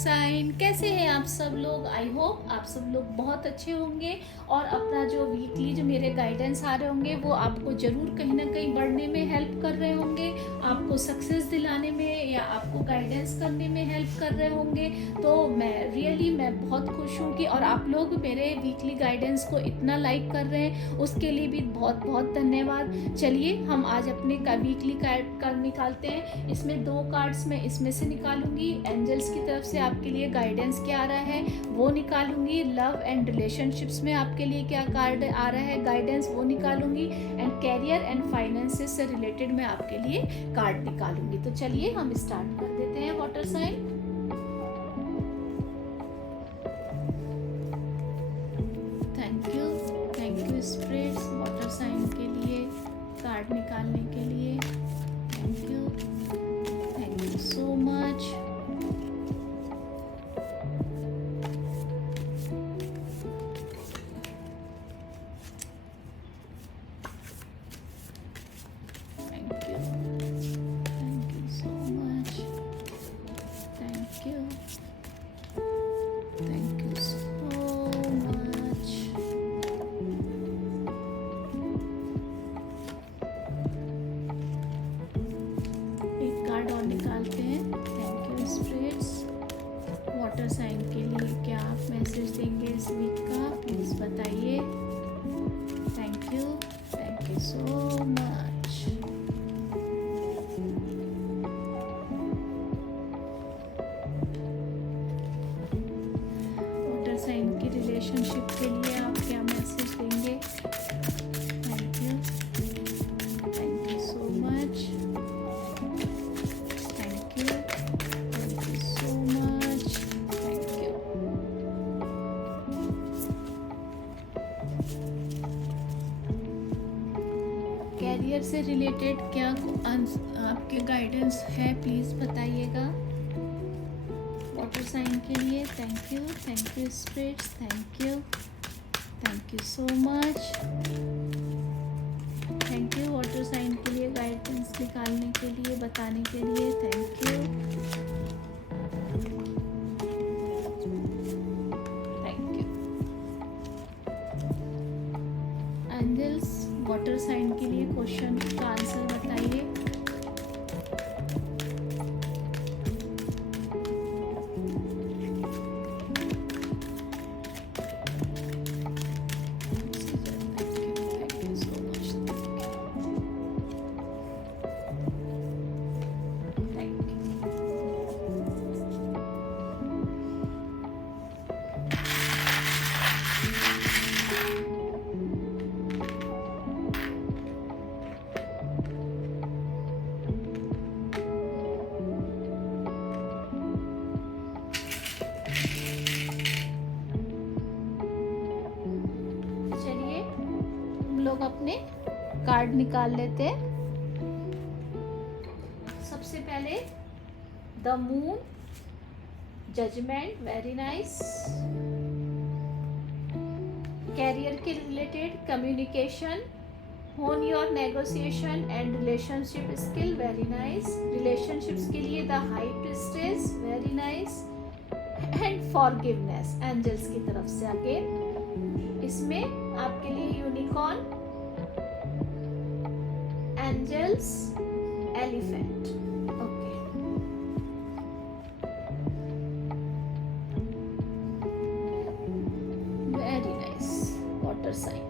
Sign, कैसे हैं आप सब लोग। आई होप आप सब लोग बहुत अच्छे होंगे और अपना जो वीकली जो मेरे गाइडेंस आ रहे होंगे वो आपको ज़रूर कहीं ना कहीं बढ़ने में हेल्प कर रहे होंगे, आपको सक्सेस दिलाने में या आपको गाइडेंस करने में हेल्प कर रहे होंगे। तो मैं बहुत खुश हूँ कि और आप लोग मेरे वीकली गाइडेंस को इतना लाइक कर रहे हैं, उसके लिए भी बहुत बहुत धन्यवाद। चलिए हम आज अपने वीकली कार्ड निकालते हैं। इसमें 2 कार्ड्स मैं इसमें से निकालूंगी। एंजल्स की तरफ से आपके लिए गाइडेंस क्या आ रहा है वो निकालूंगी। लव एंड रिलेशनशिप्स में आपके लिए क्या कार्ड आ रहा है गाइडेंस वो निकालूंगी। एंड कैरियर एंड फाइनेंसेस से रिलेटेड मैं आपके लिए कार्ड निकालूंगी। तो चलिए हम स्टार्ट कर देते हैं। Water sign, thank you spirits water sign के लिए कार्ड निकालने के लिए। Thank you so much. निकालते हैं। Thank you spirits water sign के लिए क्या आप मैसेज देंगे इस वीक का प्लीज बताइए। Thank you so much. Water sign की रिलेशनशिप के लिए आप क्या मैसेज देंगे। Thank you so much. Career से रिलेटेड क्या आपके गाइडेंस है प्लीज बताइएगा वाटर साइन के लिए। Thank you spirits, thank you so much. Thank you water sign के लिए गाइडेंस निकालने के लिए बताने के लिए। Thank you angels water sign के लिए क्वेश्चन का आंसर बताइए। लोग अपने कार्ड निकाल लेते हैं। सबसे पहले the moon, judgement, very nice. Career के related communication, hone your negotiation and relationship skill, very nice. Relationships के लिए the high priestess, very nice. And forgiveness angels की तरफ से अगेन इसमें आपके लिए unicorn, angels, elephant. Okay, very nice water sign.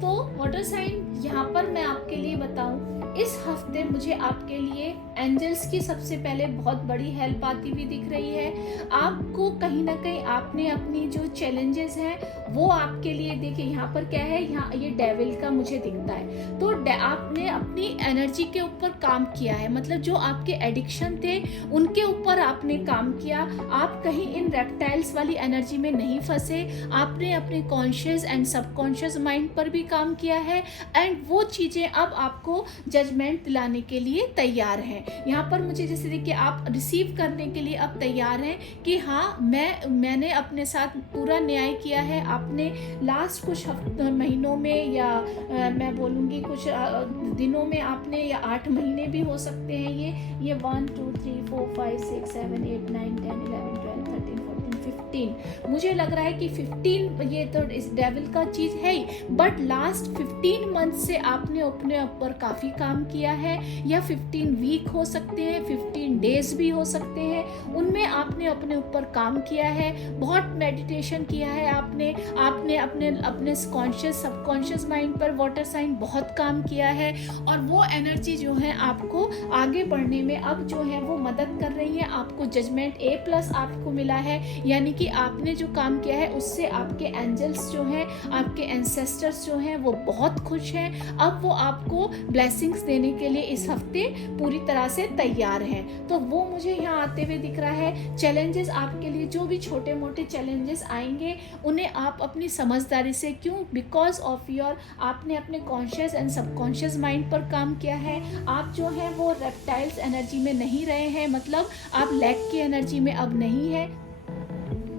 तो वाटर साइन यहाँ पर मैं आपके लिए बताऊं, इस हफ्ते मुझे आपके लिए एंजल्स की सबसे पहले बहुत बड़ी हेल्प आती हुई दिख रही है। आपको कहीं ना कहीं आपने अपनी जो चैलेंजेस हैं वो आपके लिए देखिए, यहाँ पर क्या है, यहाँ ये डेविल का मुझे दिखता है। तो आपने अपनी एनर्जी के ऊपर काम किया है, मतलब जो आपके एडिक्शन थे उनके ऊपर आपने काम किया। आप कहीं इन रेप्टाइल्स वाली एनर्जी में नहीं फंसे, आपने अपने कॉन्शियस एंड सबकॉन्शियस माइंड पर भी काम किया है। एंड वो चीज़ें अब आपको जजमेंट दिलाने के लिए तैयार हैं। हैं। यहाँ पर मुझे जैसे देखिए आप रिसीव करने के लिए अब तैयार हैं कि हाँ मैंने अपने साथ पूरा न्याय किया है। आपने लास्ट कुछ महीनों में या मैं बोलूँगी कुछ दिनों में आपने, या 8 महीने भी हो सकते हैं, ये 1 2 3 4 5 6 7 8 9 10 11 12 13 14 15, मुझे लग रहा है कि 15 ये तो इस डेविल का चीज़ है ही, बट लास्ट 15 मंथ से आपने अपने ऊपर काफ़ी काम किया है, या 15 वीक हो सकते हैं, 15 डेज भी हो सकते हैं, उनमें आपने अपने ऊपर काम किया है, बहुत मेडिटेशन किया है आपने अपने कॉन्शियस सबकॉन्शियस माइंड पर वाटर साइन बहुत काम किया है, और वो एनर्जी जो है आपको आगे बढ़ने में अब जो है वो मदद कर रही है। आपको जजमेंट A+ आपको मिला है, यानी कि आपने जो काम किया है उससे आपके एंजल्स जो हैं, आपके एंसेस्टर्स जो हैं वो बहुत खुश हैं। अब वो आपको ब्लेसिंग्स देने के लिए इस हफ्ते पूरी तरह से तैयार हैं। तो वो मुझे यहाँ आते हुए दिख रहा है। चैलेंजेस आपके लिए जो भी छोटे मोटे चैलेंजेस आएंगे उन्हें आप अपनी समझदारी से, क्यों, बिकॉज ऑफ योर आपने अपने कॉन्शियस एंड सबकॉन्शियस माइंड पर काम किया है। आप जो है वो रेप्टाइल्स एनर्जी में नहीं रहे हैं, मतलब आप लैक की एनर्जी में अब नहीं है।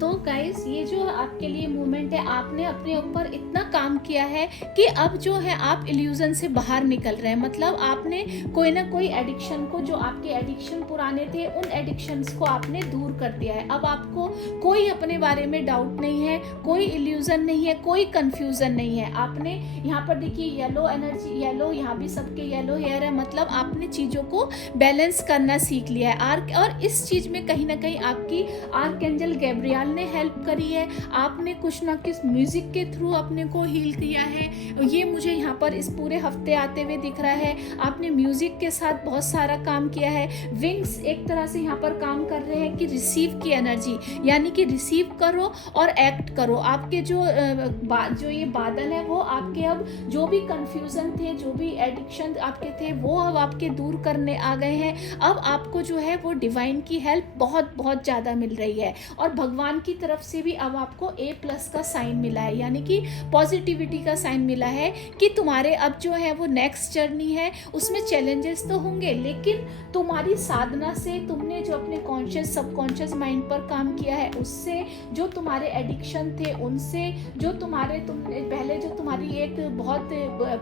तो गाइस ये जो आपके लिए मूवमेंट है, आपने अपने ऊपर इतना काम किया है कि अब जो है आप इल्यूजन से बाहर निकल रहे हैं। मतलब आपने कोई ना कोई एडिक्शन को, जो आपके एडिक्शन पुराने थे, उन एडिक्शंस को आपने दूर कर दिया है। अब आपको कोई अपने बारे में डाउट नहीं है, कोई इल्यूजन नहीं है, कोई कंफ्यूजन नहीं है। आपने यहाँ पर देखिए येलो एनर्जी, येलो, यहाँ भी सबके येलो हेयर है, मतलब आपने चीज़ों को बैलेंस करना सीख लिया है। और इस चीज़ में कहीं ना कहीं आपकी आर्कएंजल गैब्रियल ने हेल्प करी है। आपने कुछ ना कुछ म्यूजिक के थ्रू अपने को हील किया है, ये मुझे यहाँ पर इस पूरे हफ्ते आते हुए दिख रहा है। आपने म्यूजिक के साथ बहुत सारा काम किया है। विंग्स एक तरह से यहाँ पर काम कर रहे हैं कि रिसीव की एनर्जी, यानी कि रिसीव करो और एक्ट करो। आपके जो ये बादल है वो आपके अब जो भी कंफ्यूजन थे, जो भी एडिक्शन आपके थे, वो अब आपके दूर करने आ गए हैं। अब आपको जो है वो डिवाइन की हेल्प बहुत बहुत ज़्यादा मिल रही है, और भगवान की तरफ से भी अब आपको A+ का साइन मिला है, यानी कि पॉजिटिविटी का साइन मिला है कि तुम्हारे अब जो है वो नेक्स्ट जर्नी है, उसमें चैलेंजेस तो होंगे, लेकिन तुम्हारी साधना से, तुमने जो अपने कॉन्शियस सबकॉन्शियस माइंड पर काम किया है, उससे, जो तुम्हारे एडिक्शन थे उनसे, जो तुमने पहले जो तुम्हारी एक बहुत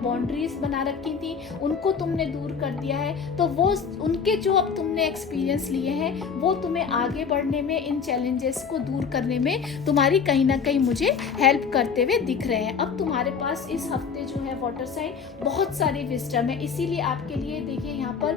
बाउंड्रीज बना रखी थी उनको तुमने दूर कर दिया है। तो वो उनके जो अब तुमने एक्सपीरियंस लिए हैं वो तुम्हें आगे बढ़ने में, इन चैलेंजेस को दूर करने में तुम्हारी कहीं ना कहीं मुझे हेल्प करते हुए दिख रहे हैं। अब तुम्हारे पास इस हफ्ते जो है वाटर साइन बहुत सारी विजडम है, इसीलिए आपके लिए देखिए यहाँ पर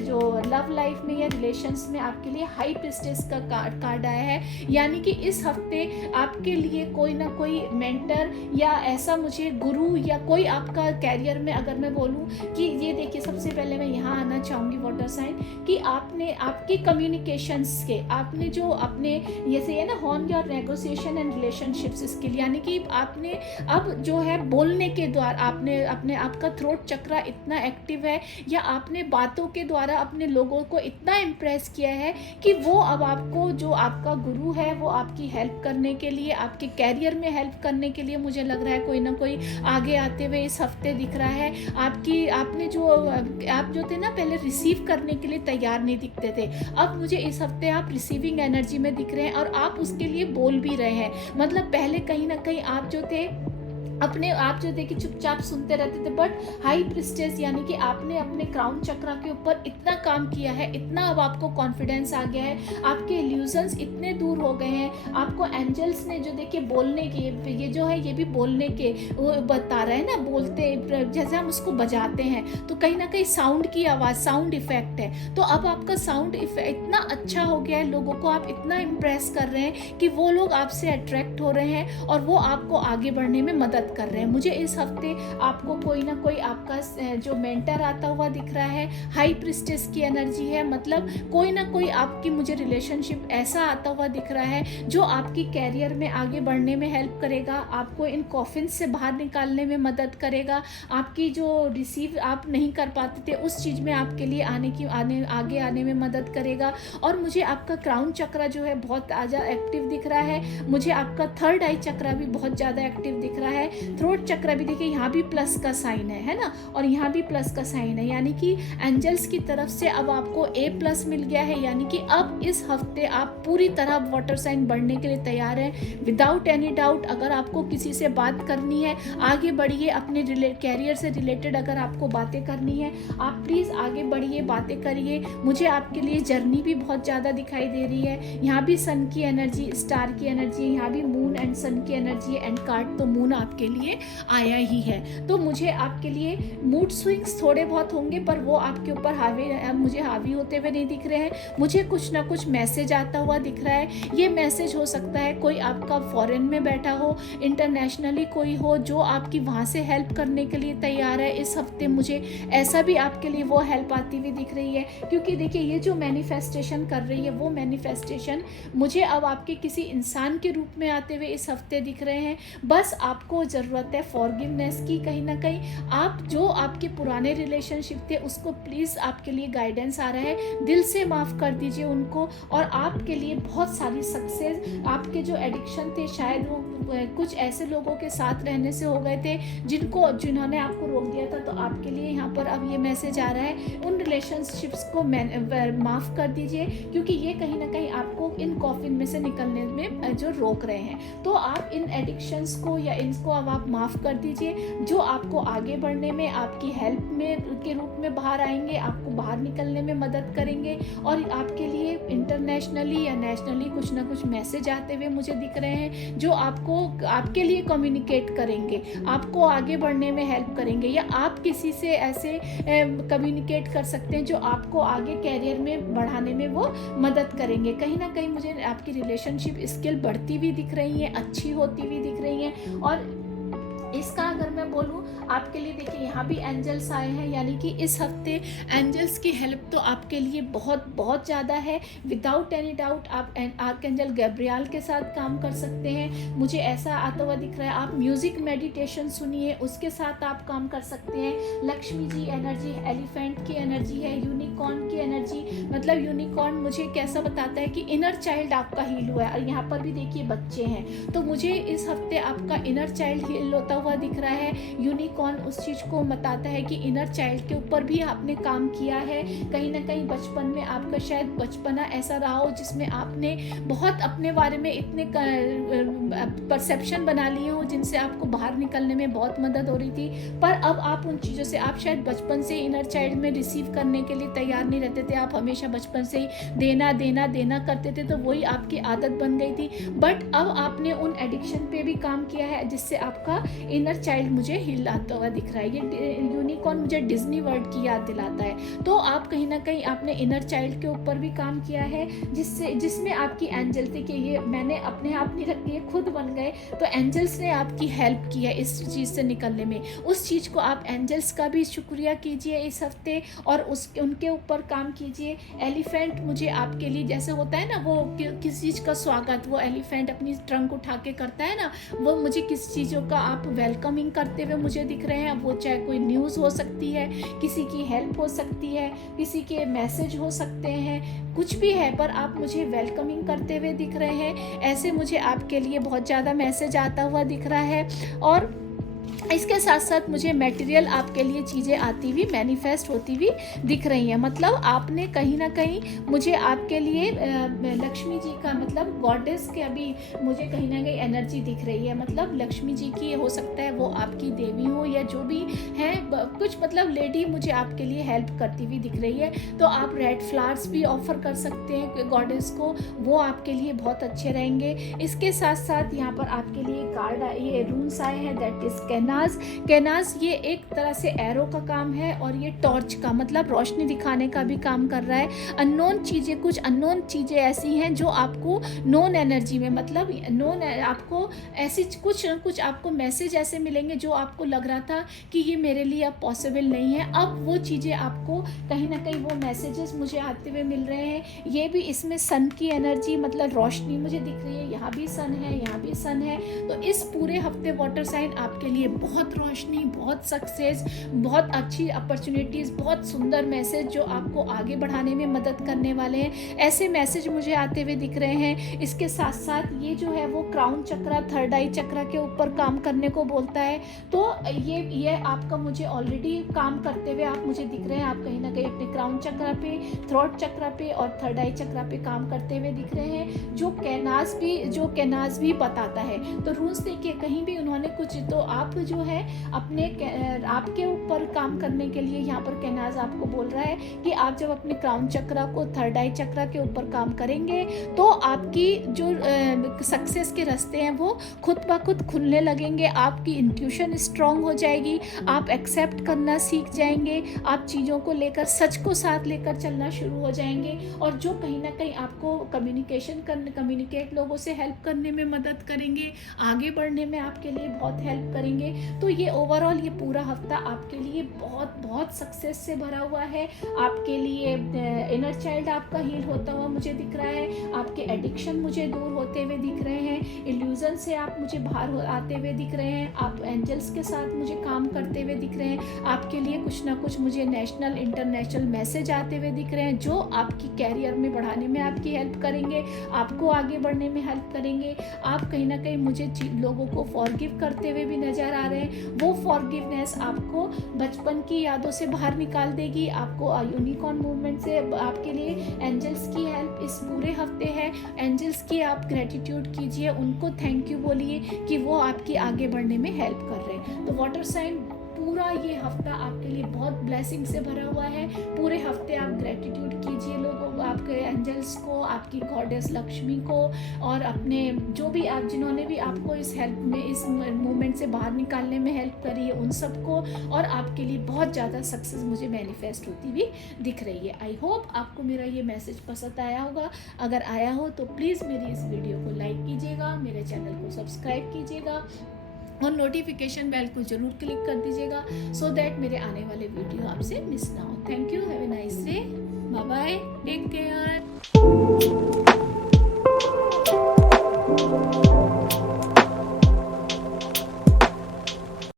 जो लव लाइफ में या रिलेशंस में आपके लिए हाई प्रीस्टेस का कार्ड आया है, यानी कि इस हफ्ते आपके लिए कोई ना कोई मेंटर या ऐसा मुझे गुरु, या कोई आपका कैरियर में, अगर मैं बोलूँ कि ये देखिए, सबसे पहले मैं यहाँ आना चाहूँगी वाटर साइन, कि आपने आपकी कम्युनिकेशंस के, आपने जो अपने जैसे है ना hone your negotiation and relationships skill, यानी कि आपने अब जो है बोलने के द्वारा आपने अपने आपका थ्रोट चक्रा इतना एक्टिव है, या आपने बातों के द्वारा अपने लोगों को इतना इम्प्रेस किया है कि वो अब आपको, जो आपका गुरु है, वो आपकी हेल्प करने के लिए, आपके कैरियर में हेल्प करने के लिए, मुझे लग रहा है कोई ना कोई आगे आते हुए इस हफ्ते दिख रहा है। आपने जो आप जो थे ना पहले रिसीव करने के लिए तैयार नहीं दिखते थे, अब मुझे इस हफ्ते आप रिसीविंग एनर्जी में दिख रहे हैं, और आप उसके लिए बोल भी रहे हैं। मतलब पहले कहीं ना कहीं आप जो थे अपने आप जो देखिए चुपचाप सुनते रहते थे, बट हाई प्रीस्टेस, यानी कि आपने अपने क्राउन चक्रा के ऊपर इतना काम किया है, इतना अब आपको कॉन्फिडेंस आ गया है, आपके इल्यूजन्स इतने दूर हो गए हैं। आपको एंजल्स ने जो देखिए बोलने के, ये जो है ये भी बोलने के वो बता रहे हैं ना, बोलते जैसे हम उसको बजाते हैं तो कहीं ना कहीं साउंड की आवाज़, साउंड इफेक्ट है। तो अब आपका साउंड इफेक्ट इतना अच्छा हो गया है, लोगों को आप इतना इम्प्रेस कर रहे हैं कि वो लोग आपसे अट्रैक्ट हो रहे हैं, और वो आपको आगे बढ़ने में मदद कर रहे हैं। मुझे इस हफ्ते आपको कोई ना कोई आपका जो मेंटर आता हुआ दिख रहा है, हाई प्रीस्टेस की एनर्जी है, मतलब कोई ना कोई आपकी मुझे रिलेशनशिप ऐसा आता हुआ दिख रहा है जो आपकी कैरियर में आगे बढ़ने में हेल्प करेगा, आपको इन कॉफिन से बाहर निकालने में मदद करेगा, आपकी जो रिसीव आप नहीं कर पाते थे उस चीज़ में आपके लिए आगे आने में मदद करेगा। और मुझे आपका क्राउन चक्रा जो है बहुत ज़्यादा एक्टिव दिख रहा है, मुझे आपका थर्ड आई चक्रा भी बहुत ज़्यादा एक्टिव दिख रहा है, थ्रोट चक्र भी देखिए यहाँ भी प्लस का साइन है ना, और यहाँ भी प्लस का साइन है, यानी कि एंजल्स की तरफ से अब आपको A+ मिल गया है। यानी कि अब इस हफ्ते आप पूरी तरह वाटर साइन बढ़ने के लिए तैयार हैं विदाउट एनी डाउट। अगर आपको किसी से बात करनी है, आगे बढ़िए, अपने कैरियर से रिलेटेड अगर आपको बातें करनी है, आप प्लीज़ आगे बढ़िए, बातें करिए। मुझे आपके लिए जर्नी भी बहुत ज़्यादा दिखाई दे रही है। यहाँ भी सन की एनर्जी, स्टार की एनर्जी, यहाँ भी मून एंड सन की एनर्जी है, एंड कार्ड तो मून आपके लिए आया ही है। तो मुझे आपके लिए मूड स्विंग्स थोड़े बहुत होंगे, पर वो आपके ऊपर मुझे हावी होते हुए नहीं दिख रहे हैं। मुझे कुछ ना कुछ मैसेज आता हुआ दिख रहा है। ये मैसेज हो सकता है कोई आपका फॉरेन में बैठा हो, इंटरनेशनली कोई हो जो आपकी वहाँ से हेल्प करने के लिए तैयार है। इस हफ्ते मुझे ऐसा भी आपके लिए वो हेल्प आती हुई दिख रही है, क्योंकि देखिए ये जो मैनिफेस्टेशन कर रही है वो मैनिफेस्टेशन मुझे अब आपके किसी इंसान के रूप में आते हुए इस हफ्ते दिख रहे हैं। बस आपको ज़रूरत है फॉरगिवनेस की। कहीं ना कहीं आप जो आपके पुराने रिलेशनशिप थे उसको प्लीज़ आपके लिए गाइडेंस आ रहा है, दिल से माफ़ कर दीजिए उनको, और आपके लिए बहुत सारी सक्सेस। आपके जो एडिक्शन थे शायद वो कुछ ऐसे लोगों के साथ रहने से हो गए थे जिन्होंने आपको रोक दिया था। तो आपके लिए यहाँ पर अब ये मैसेज आ रहा है, उन रिलेशनशिप्स को माफ़ कर दीजिए, क्योंकि ये कहीं ना कहीं आपको इन कॉफिन में से निकलने में जो रोक रहे हैं। तो आप इन एडिक्शंस को या इनको अब आप माफ़ कर दीजिए, जो आपको आगे बढ़ने में, आपकी हेल्प में के रूप में बाहर आएंगे, आपको बाहर निकलने में मदद करेंगे। और आपके लिए इंटरनेशनली या नेशनली कुछ ना कुछ मैसेज आते हुए मुझे दिख रहे हैं, जो आपके लिए कम्युनिकेट करेंगे, आपको आगे बढ़ने में हेल्प करेंगे, या आप किसी से ऐसे कम्युनिकेट कर सकते हैं जो आपको आगे कैरियर में बढ़ाने में वो मदद करेंगे। कहीं ना कहीं मुझे आपकी रिलेशनशिप स्किल बढ़ती हुई दिख रही है, अच्छी होती हुई दिख रही है। और इसका अगर मैं बोलूँ आपके लिए, देखिए यहाँ भी एंजल्स आए हैं, यानी कि इस हफ्ते एंजल्स की हेल्प तो आपके लिए बहुत बहुत ज़्यादा है। विदाउट एनी डाउट आप आर्कएंजल गैब्रियल के साथ काम कर सकते हैं, मुझे ऐसा आता हुआ दिख रहा है। आप म्यूज़िक मेडिटेशन सुनिए, उसके साथ आप काम कर सकते हैं। लक्ष्मी जी एनर्जी, एलिफेंट की एनर्जी है, यूनिकॉर्न की एनर्जी, मतलब यूनिकॉर्न मुझे कैसा बताता है कि इनर चाइल्ड आपका हील हुआ है। और यहाँ पर भी देखिए बच्चे हैं, तो मुझे इस हफ्ते आपका इनर चाइल्ड हील होता हुआ दिख रहा है। यूनिकॉर्न उस चीज़ को बताता है कि इनर चाइल्ड के ऊपर भी आपने काम किया है। कहीं ना कहीं बचपन में आपका शायद बचपना ऐसा रहा हो जिसमें आपने बहुत अपने बारे में इतने परसेप्शन बना लिए हो जिनसे आपको बाहर निकलने में बहुत मदद हो रही थी। पर अब आप उन चीज़ों से, आप शायद बचपन से इनर चाइल्ड में रिसीव करने के लिए तैयार नहीं रहते थे, आप हमेशा बचपन से ही देना देना देना करते थे, तो वही आपकी आदत बन गई थी। बट अब आपने उन एडिक्शन पे भी काम किया है जिससे आपका इनर चाइल्ड मुझे हिलाता हुआ दिख रहा है। ये यूनिकॉर्न मुझे डिज्नी वर्ल्ड की याद दिलाता है। तो आप कहीं ना कहीं आपने इनर चाइल्ड के ऊपर भी काम किया है, जिसमें आपकी एंजल थी कि ये मैंने अपने आप नहीं रखी है, खुद बन गए। तो एंजल्स ने आपकी हेल्प की है इस चीज़ से निकलने में। उस चीज़ को आप एंजल्स का भी शुक्रिया कीजिए इस हफ्ते, और उनके ऊपर काम कीजिए। एलिफेंट मुझे आपके लिए, जैसे होता है ना वो किसी चीज़ का स्वागत, वो एलिफेंट अपनी ट्रंक उठा के करता है ना, वो मुझे किसी चीज़ों का आप वेलकमिंग करते हुए मुझे दिख रहे हैं। वो चाहे कोई न्यूज़ हो सकती है, किसी की हेल्प हो सकती है, किसी के मैसेज हो सकते हैं, कुछ भी है, पर आप मुझे वेलकमिंग करते हुए दिख रहे हैं। ऐसे मुझे आपके लिए बहुत ज़्यादा मैसेज आता हुआ दिख रहा है। और इसके साथ साथ मुझे मटेरियल आपके लिए चीज़ें आती हुई, मैनिफेस्ट होती हुई दिख रही हैं। मतलब आपने कहीं ना कहीं मुझे आपके लिए लक्ष्मी जी का, मतलब गॉडेस के अभी मुझे कहीं ना कहीं एनर्जी दिख रही है। मतलब लक्ष्मी जी की हो सकता है वो आपकी देवी हो या जो भी है, कुछ मतलब लेडी मुझे आपके लिए हेल्प करती हुई दिख रही है। तो आप रेड फ्लावर्स भी ऑफर कर सकते हैं गॉडेस को, वो आपके लिए बहुत अच्छे रहेंगे। इसके साथ साथ यहाँ पर आपके लिए कार्ड, ये रून्स आए हैं, दैट इज कैनाज। ये एक तरह से एरो का काम है, और ये टॉर्च का, मतलब रोशनी दिखाने का भी काम कर रहा है। अननोन चीज़ें, कुछ अननोन चीज़ें ऐसी हैं जो आपको नोन एनर्जी में, मतलब नोन, आपको ऐसी कुछ आपको मैसेज ऐसे मिलेंगे जो आपको लग रहा था कि ये मेरे लिए अब पॉसिबल नहीं है। अब वो चीज़ें आपको कहीं ना कहीं वो मैसेजेस मुझे आते हुए मिल रहे हैं। ये भी इसमें सन की एनर्जी मतलब रोशनी मुझे दिख रही है, यहाँ भी सन है, यहाँ भी सन है। तो इस पूरे हफ्ते वाटर साइन आपके लिए बहुत रोशनी, बहुत सक्सेस, बहुत अच्छी अपॉर्चुनिटीज़, बहुत सुंदर मैसेज जो आपको आगे बढ़ाने में मदद करने वाले हैं, ऐसे मैसेज मुझे आते हुए दिख रहे हैं। इसके साथ साथ ये जो है वो क्राउन चक्रा, थर्ड आई चक्रा के ऊपर काम करने को बोलता है। तो ये आपका मुझे ऑलरेडी काम करते हुए आप मुझे दिख रहे हैं। आप कहीं ना कहीं अपने क्राउन चक्रा पे, थ्रोट चक्रा पे और थर्ड आई चक्रा पे काम करते हुए दिख रहे हैं, जो कैनाज भी बताता है। तो रूल्स देखिए, कहीं भी उन्होंने कुछ, तो आप जो है अपने आपके ऊपर काम करने के लिए यहाँ पर कैनाज आपको बोल रहा है कि आप जब अपने क्राउन चक्रा को, थर्ड आई चक्रा के ऊपर काम करेंगे तो आपकी जो सक्सेस के रास्ते हैं वो खुद ब खुद खुलने लगेंगे। आपकी इंट्यूशन स्ट्रांग हो जाएगी, आप एक्सेप्ट करना सीख जाएंगे, आप चीज़ों को लेकर, सच को साथ लेकर चलना शुरू हो जाएंगे। और जो कहीं ना कहीं आपको कम्युनिकेट लोगों से हेल्प करने में मदद करेंगे, आगे बढ़ने में आपके लिए बहुत हेल्प करेंगे। तो ये ओवरऑल ये पूरा हफ्ता आपके लिए बहुत बहुत सक्सेस से भरा हुआ है। आपके लिए इनर चाइल्ड आपका हील होता हुआ मुझे दिख रहा है, आपके एडिक्शन मुझे दूर होते हुए दिख रहे हैं, इल्यूजन से आप मुझे बाहर आते हुए दिख रहे हैं, आप एंजल्स के साथ मुझे काम करते हुए दिख रहे हैं। आपके लिए कुछ ना कुछ मुझे नेशनल इंटरनेशनल मैसेज आते हुए दिख रहे हैं, जो आपकी कैरियर में बढ़ाने में आपकी हेल्प करेंगे, आपको आगे बढ़ने में हेल्प करेंगे। आप कहीं ना कहीं मुझे लोगों को फॉरगिव करते हुए भी नजर आ रहे हैं। वो फॉरगिवनेस आपको बचपन की यादों से बाहर निकाल देगी। आपको यूनिकॉर्न मूवमेंट से आपके लिए एंजल्स की हेल्प इस पूरे हफ्ते है। एंजल्स की आप ग्रेटिट्यूड कीजिए, उनको थैंक यू बोलिए कि वो आपकी आगे बढ़ने में हेल्प कर रहे हैं। तो वाटर साइन पूरा ये हफ्ता आपके लिए बहुत ब्लेसिंग से भरा हुआ है। पूरे हफ्ते आप ग्रेटिट्यूड कीजिए लोगों, आपके एंजल्स को, आपकी गॉडेस लक्ष्मी को, और अपने जो भी आप, जिन्होंने भी आपको इस हेल्प में, इस मूवमेंट से बाहर निकालने में हेल्प करी है, उन सबको। और आपके लिए बहुत ज़्यादा सक्सेस मुझे मैनिफेस्ट होती हुई दिख रही है। आई होप आपको मेरा ये मैसेज पसंद आया होगा। अगर आया हो तो प्लीज़ मेरी इस वीडियो को लाइक कीजिएगा, मेरे चैनल को सब्सक्राइब कीजिएगा और नोटिफिकेशन बेल को जरूर क्लिक कर दीजिएगा, सो दैट मेरे आने वाले वीडियो आपसे मिस ना हो। Thank you, have a nice day, bye bye, take care.